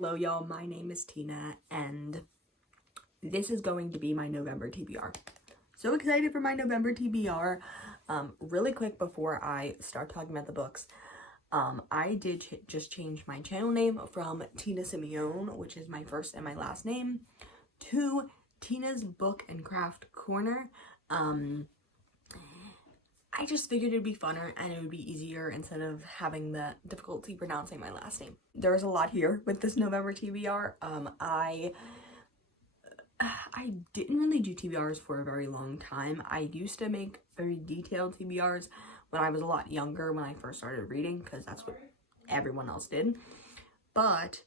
Hello y'all, my name is Tina and this is going to be my November TBR. So excited for my November TBR. Really quick before I start talking about the books, I did just change my channel name from Tina Simeone, which is my first and my last name, to Tina's Book and Craft Corner. I just figured it'd be funner and it would be easier instead of having the difficulty pronouncing my last name. There's a lot here with this November TBR. I didn't really do TBRs for a very long time. I used to make very detailed TBRs when I was a lot younger, when I first started reading, because that's what everyone else did. But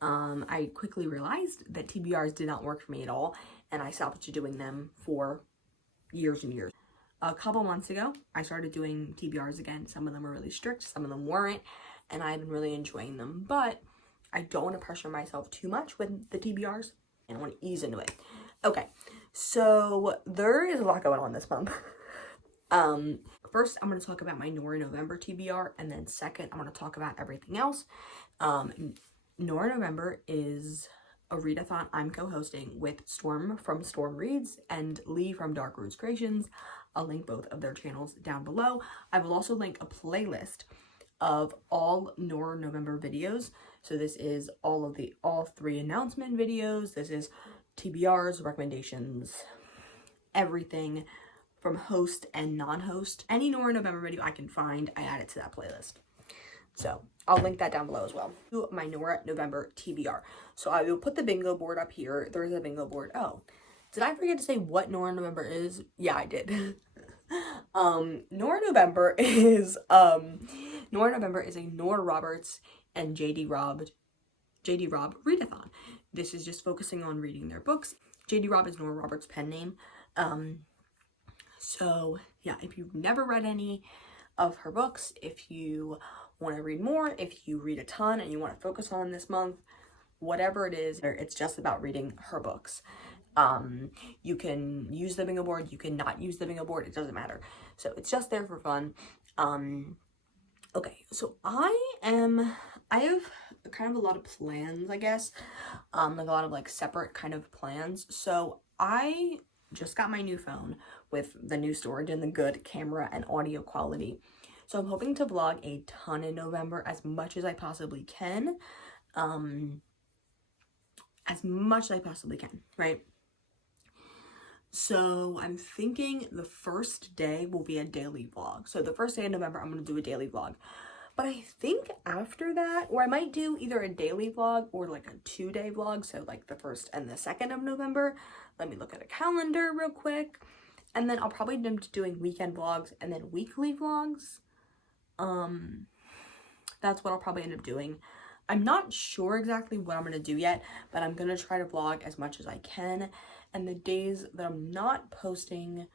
I quickly realized that TBRs did not work for me at all, and I stopped doing them for years and years. A couple months ago, I started doing TBRs again. Some of them were really strict, some of them weren't, and I've been really enjoying them. But I don't want to pressure myself too much with the TBRs, and I want to ease into it. Okay, so there is a lot going on this month. First, I'm going to talk about my Nora November TBR, and then second, I'm going to talk about everything else. Nora November is a readathon I'm co-hosting with Storm from Storm Reads and Lee from Dark Roots Creations. I'll link both of their channels down below. I will also link a playlist of all Nora November videos. So this is all 3 announcement videos. This is TBRs, recommendations, everything from host and non-host. Any Nora November video I can find, I add it to that playlist. So I'll link that down below as well. To my Nora November TBR. So I will put the bingo board up here. There is a bingo board. Oh, did I forget to say what Nora November is? Yeah, I did. Nora November is a Nora Roberts and JD Robb readathon. This is just focusing on reading their books. JD Robb is Nora Roberts' pen name. So yeah, if you've never read any of her books, if you want to read more, if you read a ton and you want to focus on this month, whatever it is, it's just about reading her books. You can use the bingo board, you can not use the bingo board, it doesn't matter. So it's just there for fun. Okay, so I have kind of a lot of plans, I guess, like a lot of like separate kind of plans. So I just got my new phone with the new storage and the good camera and audio quality. So I'm hoping to vlog a ton in November, as much as I possibly can. As much as I possibly can, right? So I'm thinking the first day will be a daily vlog. So the first day in November, I'm going to do a daily vlog. But I think after that, or I might do either a daily vlog or like a 2-day vlog. So like the 1st and the 2nd of November. Let me look at a calendar real quick. And then I'll probably end up doing weekend vlogs and then weekly vlogs. That's what I'll probably end up doing. I'm not sure exactly what I'm going to do yet, but I'm going to try to vlog as much as I can. And the days that I'm not posting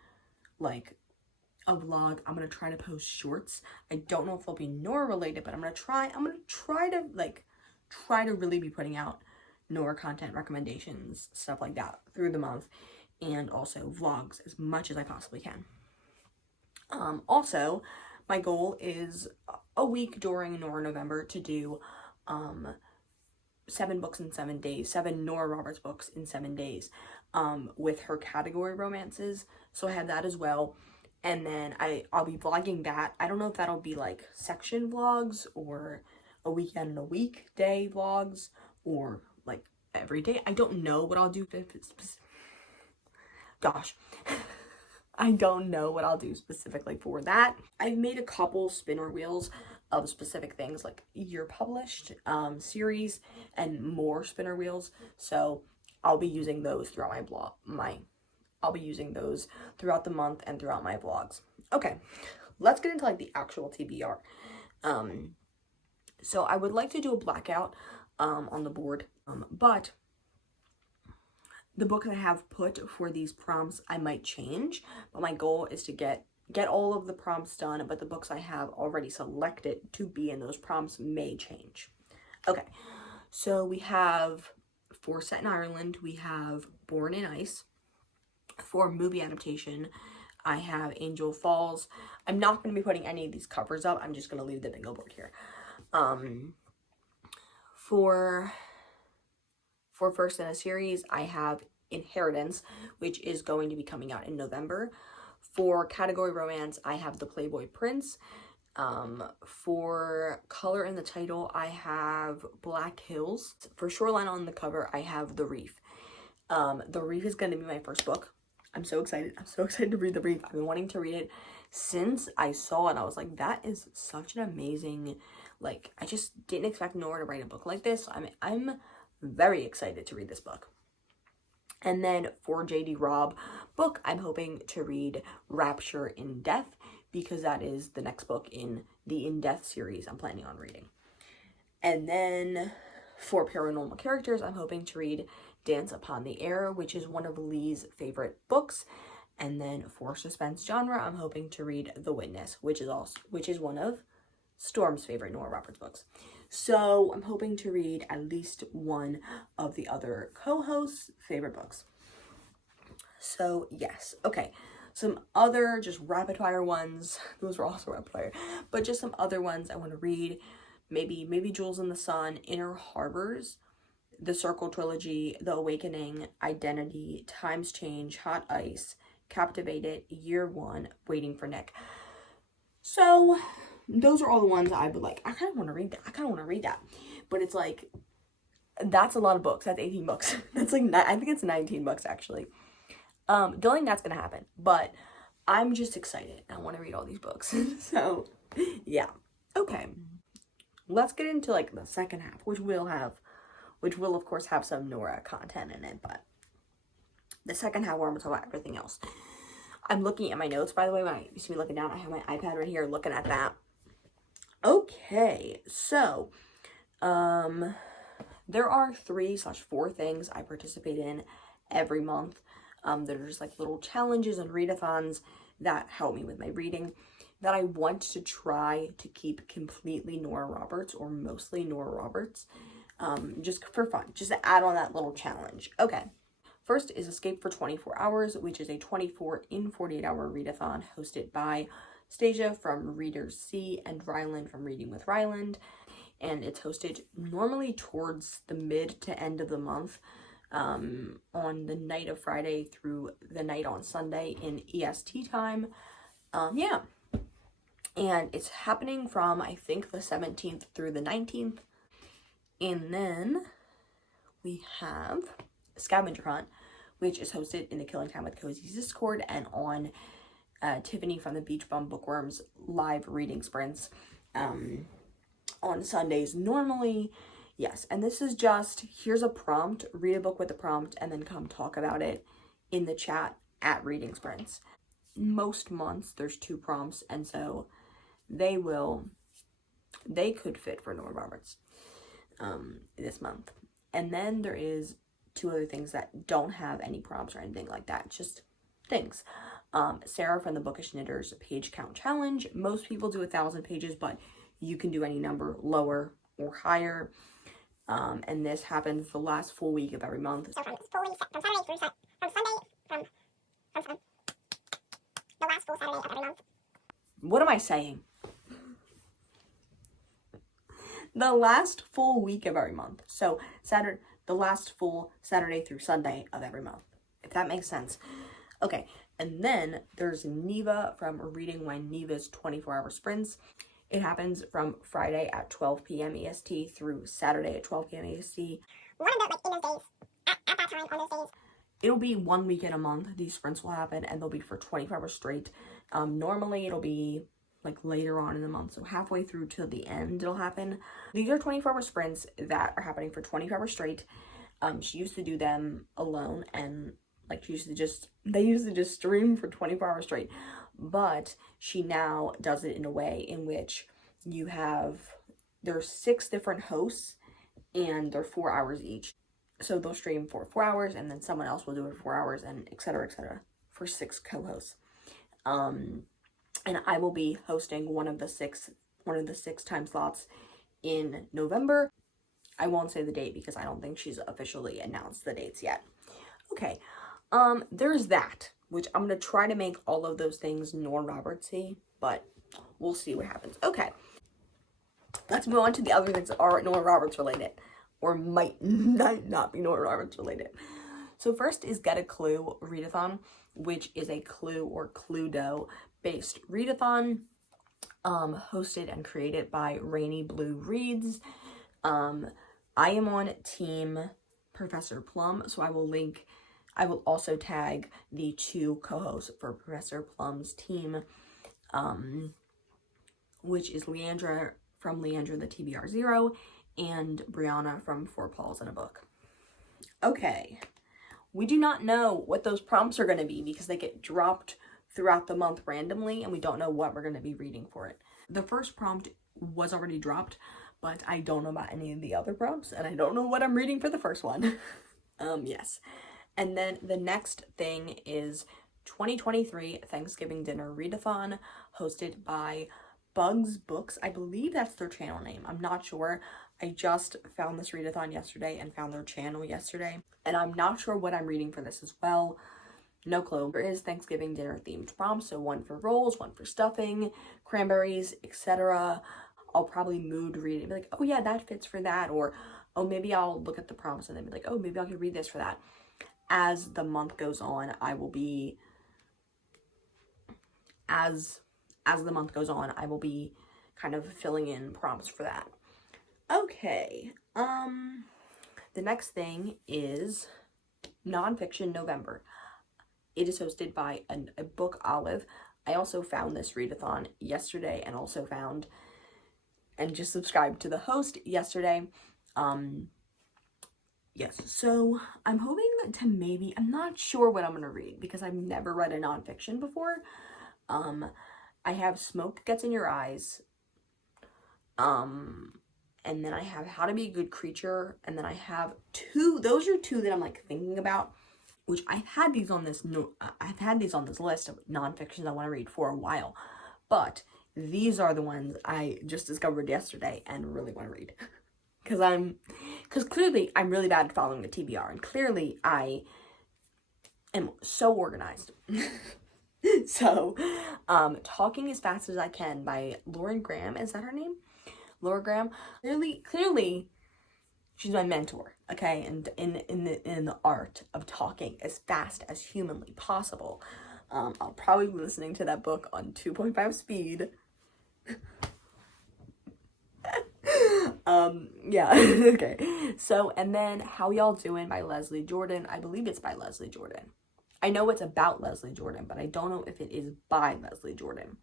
like a vlog, I'm going to try to post shorts. I don't know if they'll be Nora related, but I'm going to try to really be putting out Nora content recommendations, stuff like that through the month, and also vlogs as much as I possibly can. Also, my goal is a week during Nora November to do 7 books in 7 days, 7 Nora Roberts books in 7 days, with her category romances. So I have that as well. And then I'll be vlogging that. I don't know if that'll be like section vlogs or a weekend and a weekday vlogs or like every day. I don't know what I'll do. Gosh. I don't know what I'll do specifically for that. I've made a couple spinner wheels of specific things, like year published series and more spinner wheels. So I'll be using those throughout my blog. I'll be using those throughout the month and throughout my vlogs. Okay, let's get into like the actual TBR. So I would like to do a blackout on the board, but the book that I have put for these prompts I might change, but my goal is to get all of the prompts done, but the books I have already selected to be in those prompts may change. Okay, so we have for Set in Ireland, we have Born in Ice. For movie adaptation, I have Angel Falls. I'm not going to be putting any of these covers up. I'm just going to leave the bingo board here. For first in a series, I have Inheritance, which is going to be coming out in November. For category romance, I have The Playboy Prince. For color in the title, I have Black Hills. For shoreline on the cover, I have The Reef. The Reef is going to be my first book. I'm so excited. I'm so excited to read The Reef. I've been wanting to read it since I saw it. I was like, that is such an amazing, like, I just didn't expect Nora to write a book like this. I'm very excited to read this book. And then for JD Robb book, I'm hoping to read Rapture in Death, because that is the next book in the In Death series I'm planning on reading. And then for paranormal characters, I'm hoping to read Dance Upon the Air, which is one of Lee's favorite books. And then for suspense genre, I'm hoping to read The Witness, which is one of Storm's favorite Nora Roberts books. So I'm hoping to read at least one of the other co-hosts' favorite books. So yes, okay. Some other just rapid fire ones. Those were also rapid fire, but just some other ones I want to read. Maybe Jewels in the Sun, Inner Harbors, The Circle Trilogy, The Awakening, Identity, Times Change, Hot Ice, Captivated, Year One, Waiting for Nick. So those are all the ones I would like. I kind of want to read that. But it's like, that's a lot of books. That's 18 books. That's like, I think it's 19 books actually. Don't think that's gonna happen, but I'm just excited. I want to read all these books. So yeah. Okay. Let's get into like the second half, which will of course have some Nora content in it, but the second half where I'm gonna talk about everything else. I'm looking at my notes, by the way. When you see me looking down, I have my iPad right here looking at that. Okay, so there are 3/4 things I participate in every month. They're just like little challenges and readathons that help me with my reading that I want to try to keep completely Nora Roberts or mostly Nora Roberts, just for fun, just to add on that little challenge. Okay. First is Escape for 24 Hours, which is a 24 in 48 hour readathon hosted by Stasia from Readers C and Ryland from Reading with Ryland. And it's hosted normally towards the mid to end of the month, on the night of Friday through the night on Sunday in EST time. Yeah. And it's happening from, I think, the 17th through the 19th. And then we have Scavenger Hunt, which is hosted in the Killing Time with Cozy's Discord and on Tiffany from the Beach Bum Bookworms live reading sprints on Sundays normally. Yes, and this is just, here's a prompt, read a book with the prompt, and then come talk about it in the chat at reading sprints. Most months there's 2 prompts, and so they could fit for Nora Roberts this month. And then there is 2 other things that don't have any prompts or anything like that, just things. Sarah from the Bookish Knitters Page Count Challenge. Most people do 1,000 pages, but you can do any number, lower or higher. And this happens the last full week of every month. So from Saturday through from the last full Saturday of every month. What am I saying? The last full week of every month. So the last full Saturday through Sunday of every month, if that makes sense. Okay, and then there's Neva from Reading When Neva's 24-hour sprints. It happens from Friday at 12 p.m. EST through Saturday at 12 p.m. EST. One of the, in those days, at that time, on those days. It'll be 1 weekend a month. These sprints will happen, and they'll be for 24 hours straight. Normally, it'll be like later on in the month, so halfway through till the end it'll happen. These are 24-hour sprints that are happening for 24 hours straight. She used to do them alone, and like they used to just stream for 24 hours straight. But she now does it in a way in which there's 6 different hosts, and they're 4 hours each. So they'll stream for 4 hours, and then someone else will do it for 4 hours, and etc. for 6 co-hosts. And I will be hosting one of the six time slots in November. I won't say the date because I don't think she's officially announced the dates yet. Okay, there's that, which I'm gonna try to make all of those things Nora Roberts-y, but we'll see what happens. Okay, let's move on to the other things that are Nora Roberts related, or might not be Nora Roberts related. So first is Get a Clue readathon, which is a Clue or Cluedo based readathon, hosted and created by Rainy Blue Reads. I am on team Professor Plum, so I will also tag the 2 co-hosts for Professor Plum's team, which is Leandra from Leandra the TBR 0 and Brianna from 4 Paws in a Book. Okay, we do not know what those prompts are going to be because they get dropped throughout the month randomly, and we don't know what we're going to be reading for it. The first prompt was already dropped, but I don't know about any of the other prompts, and I don't know what I'm reading for the first one. Yes. And then the next thing is 2023 Thanksgiving Dinner Readathon, hosted by Bugs Books. I believe that's their channel name. I'm not sure. I just found this readathon yesterday and found their channel yesterday, and I'm not sure what I'm reading for this as well. No clue. There is Thanksgiving dinner themed prompts, so one for rolls, one for stuffing, cranberries, etc. I'll probably mood read it and be like, oh yeah, that fits for that, or oh, maybe I'll look at the prompts and then be like, oh, maybe I could read this for that. As the month goes on, I will be as the month goes on, I will be kind of filling in prompts for that. Okay, the next thing is Nonfiction November. It is hosted by a book Olive. I also found this readathon yesterday and also found and just subscribed to the host yesterday. Yes, so I'm hoping to I'm not sure what I'm going to read because I've never read a nonfiction before. I have Smoke Gets in Your Eyes, and then I have How to Be a Good Creature, and then I have those are 2 that I'm like thinking about, which I've had these on this list of nonfictions I want to read for a while, but these are the ones I just discovered yesterday and really want to read. Because clearly I'm really bad at following the TBR, and clearly I am so organized. So, Talking as Fast as I Can by Lauren Graham, is that her name? Laura Graham. Clearly, she's my mentor, okay? And in the art of talking as fast as humanly possible. I'll probably be listening to that book on 2.5 speed. Yeah, okay. So, and then How Y'all Doing by Leslie Jordan. I believe it's by Leslie Jordan. I know it's about Leslie Jordan, but I don't know if it is by Leslie Jordan.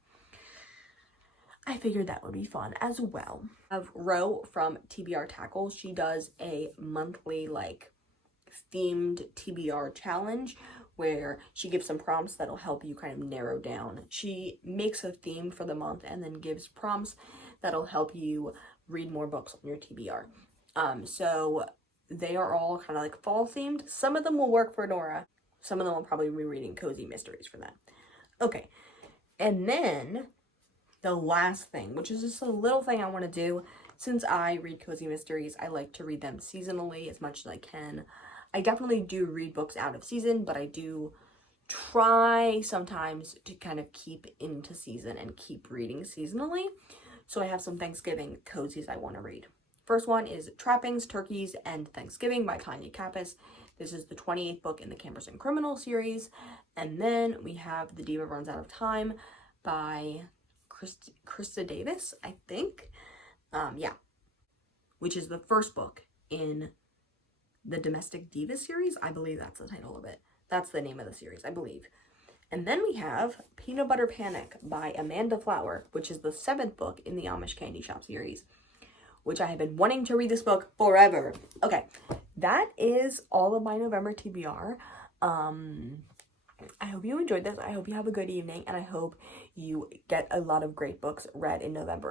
I figured that would be fun as well. I have Ro from TBR Tackle. She does a monthly, themed TBR challenge where she gives some prompts that'll help you kind of narrow down. She makes a theme for the month and then gives prompts that'll help you read more books on your TBR. So they are all kind of fall themed. Some of them will work for Nora. Some of them will probably be reading cozy mysteries for them. Okay, and then the last thing, which is just a little thing I want to do. Since I read cozy mysteries, I like to read them seasonally as much as I can. I definitely do read books out of season, but I do try sometimes to kind of keep into season and keep reading seasonally. So I have some Thanksgiving cozies I want to read. First one is Trappings, Turkeys, and Thanksgiving by Tanya Kappas. This is the 28th book in the Campers and Criminal series. And then we have The Diva Runs Out of Time by Krista Davis, I think. Yeah. Which is the first book in the Domestic Diva series. I believe that's the title of it. That's the name of the series, I believe. And then we have Peanut Butter Panic by Amanda Flower, which is the 7th book in the Amish Candy Shop series, which I have been wanting to read this book forever. Okay, that is all of my November TBR. I hope you enjoyed this. I hope you have a good evening, and I hope you get a lot of great books read in November.